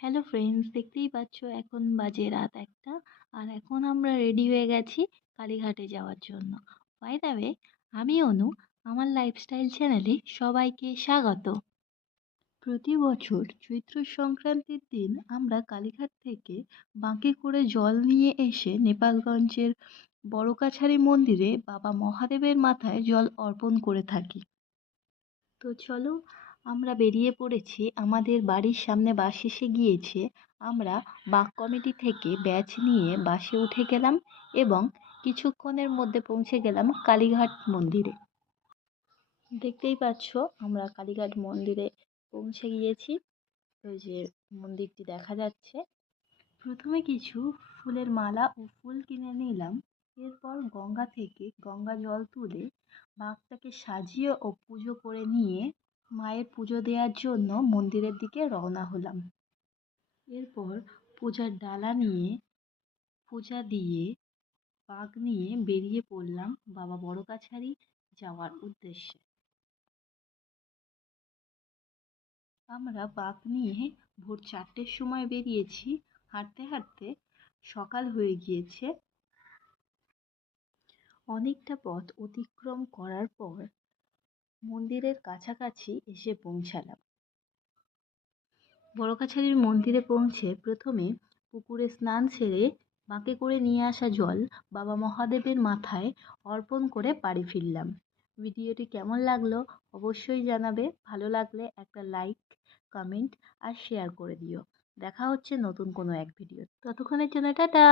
Hello friends, দেখতেই পাচ্ছ এখন বাজে রাত ১টা। আর এখন আমরা রেডি হয়ে গেছি কালীঘাটে যাওয়ার জন্য। বাই দ্য ওয়ে, আমি অনু, আমার লাইফস্টাইল চ্যানেলে সবাইকে স্বাগত। প্রতি বছর চৈত্র সংক্রান্তির দিন আমরা কালীঘাট থেকে বাঁকে করে জল নিয়ে এসে নেপালগঞ্জের বড়কাছারি মন্দিরে বাবা মহাদেবের মাথায় জল অর্পণ করে থাকি। তো চলো, আমরা বেরিয়ে পড়েছি। আমাদের বাড়ির সামনে বাস এসে গিয়েছে। আমরা বাক কমিটি থেকে ব্যাচ নিয়ে বাসে উঠে গেলাম এবং কিছুক্ষণের মধ্যে পৌঁছে গেলাম কালীঘাট মন্দিরে। দেখতেই পাচ্ছ, আমরা কালীঘাট মন্দিরে পৌঁছে গিয়েছি। ওই যে মন্দিরটি দেখা যাচ্ছে। প্রথমে কিছু ফুলের মালা ও ফুল কিনে নিলাম। এরপর গঙ্গা থেকে গঙ্গা জল তুলে বাঘটাকে সাজিয়ে ও পুজো করে নিয়ে মায়ের পুজো দেওয়ার জন্য মন্দিরের দিকে রওনা হলাম। এরপর পূজার ডালা নিয়ে পূজা দিয়ে বাঘ নিয়ে বেরিয়ে পড়লাম বাবা বড়কাছারি যাওয়ার উদ্দেশ্যে। আমরা বাঘ নিয়ে ভোর 4টের সময় বেরিয়েছি। হাঁটতে হাঁটতে সকাল হয়ে গিয়েছে। অনেকটা পথ অতিক্রম করার পর মন্দিরের কাছাকাছি এসে পৌঁছালাম। বড়কাছারির মন্দিরে পৌঁছে প্রথমে পুকুরে স্নান সেরে বাঁকে করে নিয়ে আসা জল বাবা মহাদেবের মাথায় অর্পণ করে বাড়ি ফিরলাম। ভিডিওটি কেমন লাগলো অবশ্যই জানাবে। ভালো লাগলে একটা লাইক, কমেন্ট আর শেয়ার করে দিও। দেখা হচ্ছে নতুন কোনো এক ভিডিও। ততক্ষণের জন্য টাটা।